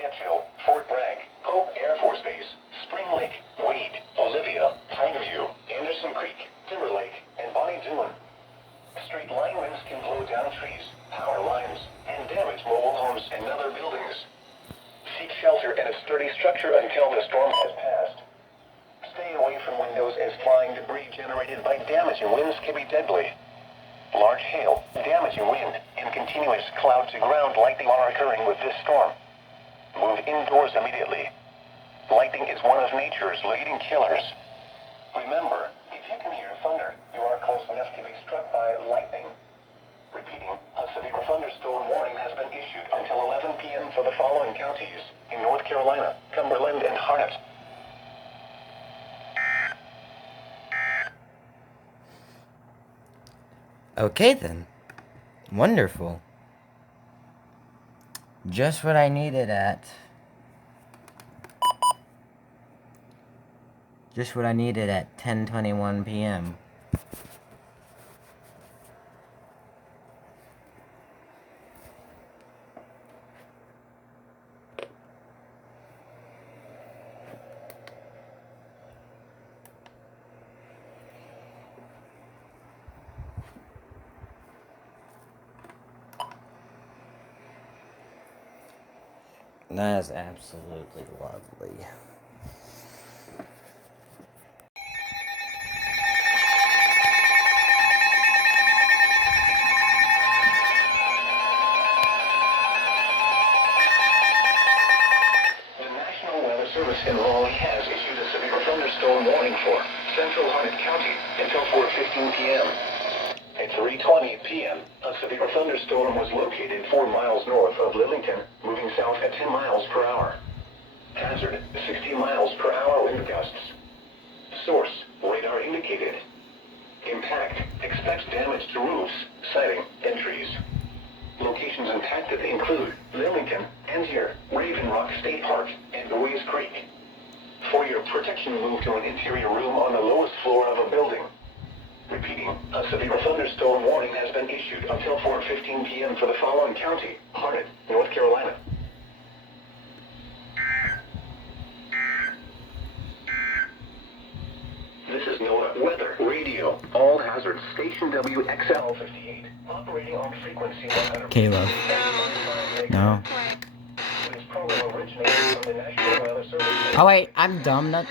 Fayetteville, Fort Bragg, Pope Air Force Base, Spring Lake, Wade, Olivia, Pineview, Anderson Creek, Timber Lake, and Bonnie Doon. Straight line winds can blow down trees, power lines, and damage mobile homes and other buildings. Seek shelter in a sturdy structure until the storm has passed. Stay away from windows as flying debris generated by damaging winds can be deadly. Large hail, damaging wind, and continuous cloud-to-ground lightning are occurring with this storm. Move indoors immediately. Lightning is one of nature's leading killers. Remember, if you can hear thunder, you are close enough to be struck by lightning. Repeating, a severe thunderstorm warning has been issued until 11 p.m. for the following counties in North Carolina, Cumberland, and Harnett. Okay then. Wonderful. Just what I needed at 10:21 p.m. That is absolutely lovely. The National Weather Service in Raleigh has issued a severe thunderstorm warning for central Harnett County until 4:15 p.m. At 3:20 p.m., a severe thunderstorm was located 4 miles north of Lillington, moving south at 10 miles per hour. Hazard, 60 miles per hour wind gusts. Source, radar indicated. Impact, expects damage to roofs, siding, and trees. Locations impacted include Lillington, Angier, Raven Rock State Park, and Louise Creek. For your protection, move to an interior room on the lowest floor of a building. Repeating, a severe thunderstorm warning has been issued until 4:15 p.m. for the following county, Harnett, North Carolina. This is NOAA Weather Radio. All hazards, station WXL58, operating on frequency 100. Caleb. No. This program originated from the National Weather Service. Oh wait, I'm dumb. None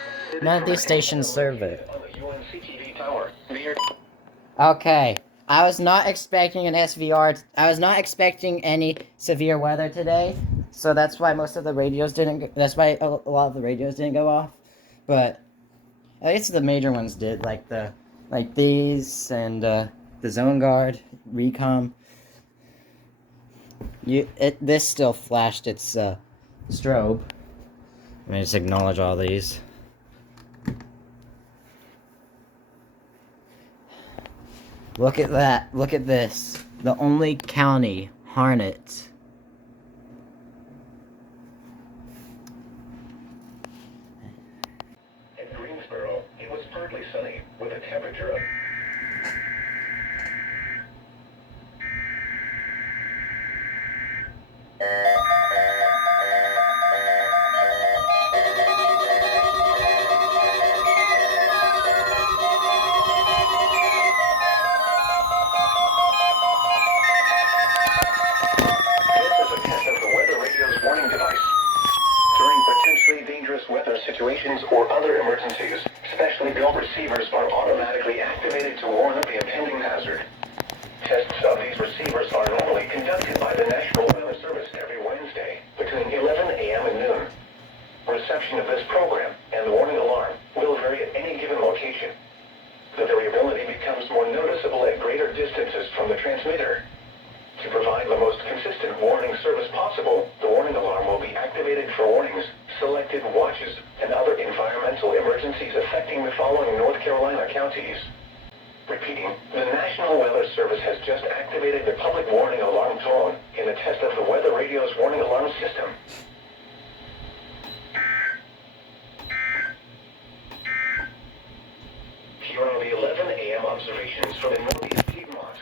of these stations serve it. On the UNCTV tower. Okay. I was not expecting an SVR. I was not expecting any severe weather today. So that's why most of the radios didn't. That's why a lot of the radios didn't go off. But at least the major ones did, like these and the Zone Guard, Recom. This still flashed its strobe. Let me just acknowledge all these. Look at that. Look at this. The only county, Harnett. In Greensboro, it was partly sunny with a temperature of... situations or other emergencies, specially built receivers are automatically activated to warn of the impending hazard. Tests of these receivers are normally conducted by the National Weather Service every Wednesday between 11 a.m. and noon. Reception of this program and the warning alarm will vary at any given location. The variability becomes more noticeable at greater distances from the transmitter. To provide the most consistent warning service possible, the warning alarm will be activated for warnings, selected watches, and other environmental emergencies affecting the following North Carolina counties. Repeating, the National Weather Service has just activated the public warning alarm tone in the test of the Weather Radio's warning alarm system. Here are the 11 a.m. observations from the Northeast Piedmont.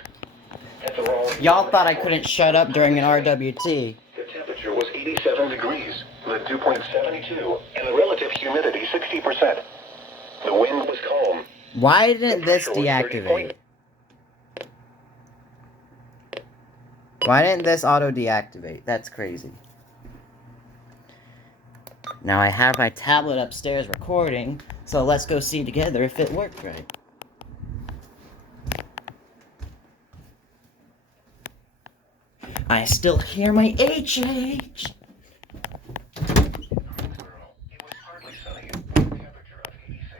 Y'all thought I couldn't shut up during an RWT. The temperature was 87 degrees, dew point 72, and the relative humidity 60%. The wind was calm. Why didn't this deactivate? Why didn't this auto deactivate? That's crazy. Now I have my tablet upstairs recording, so let's go see together if it worked right. I still hear my HH! It was partly sunny with a temperature of 86.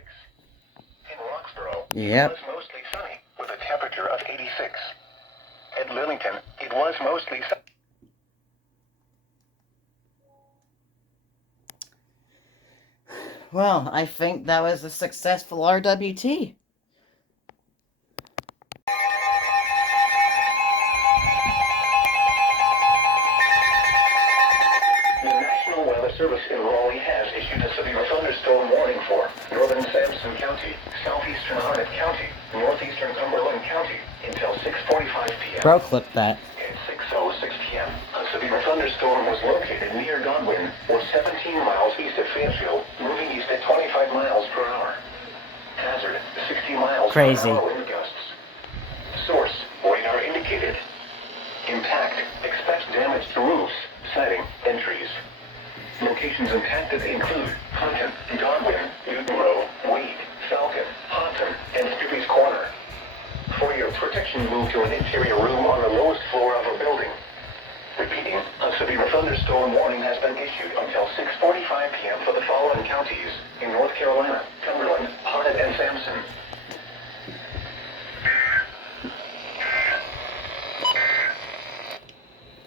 In Roxborough, Yep. it was mostly sunny with a temperature of 86. At Lillington, it was mostly sunny. Well, I think that was a successful RWT. The National Weather Service in Raleigh has issued a severe thunderstorm warning for northern Sampson County, southeastern Harnett County, northeastern Cumberland County until 6:45 p.m. Bro, clip that. At 6:06 p.m., a severe thunderstorm was located near Godwin, or 17 miles east of Fayetteville, moving east at 25 miles per hour. Hazard, 60 miles Crazy. per hour wind gusts. Source, radar indicated. Impact, expect damage to roofs, siding, and trees. Locations impacted include Hunton, Godwin, Newton Row, Weed, Falcon, Houghton, and Stupy's Corner. For your protection, move to an interior room on the lowest floor of a building. Repeating, a severe thunderstorm warning has been issued until 6:45 p.m. for the following counties in North Carolina, Cumberland, Harnett, and Sampson.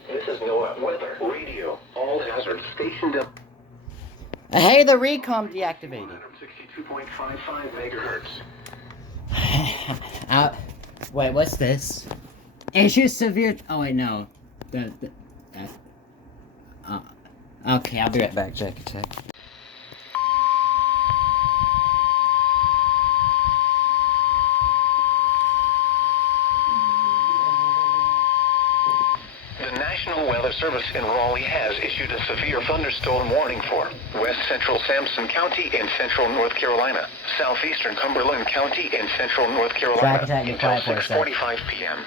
This is NOAA Weather Radio. All hazards stationed up. Hey, the recom deactivated. 62.55 megahertz. Wait, what's this? Issue severe. Oh wait, no. Okay, I'll be right back. Check. The National Weather Service in Raleigh has issued a severe thunderstorm warning for west central Sampson County in central North Carolina, southeastern Cumberland County in central North Carolina Track, until quiet for a sec. 6:45 p.m.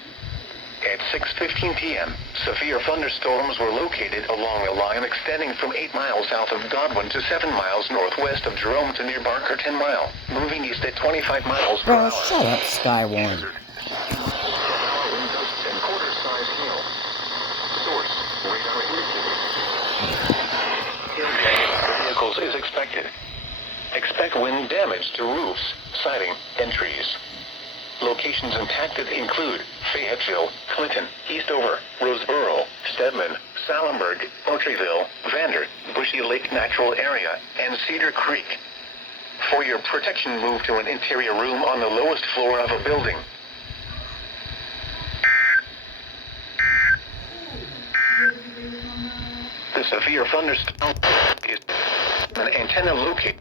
At 6:15 p.m., severe thunderstorms were located along a line extending from 8 miles south of Godwin to 7 miles northwest of Jerome to near Barker 10 Mile, moving east at 25 miles per Bro, hour. shut up, Skywarn. And quarter-size hail. Source, radar indicated. Hail damage to vehicles is expected. Expect wind damage to roofs, siding, and trees. Locations impacted include Fayetteville, Clinton, Eastover, Roseboro, Stedman, Salemburg, Ortryville, Vander, Bushy Lake Natural Area, and Cedar Creek. For your protection, move to an interior room on the lowest floor of a building. The severe thunderstorm is an antenna located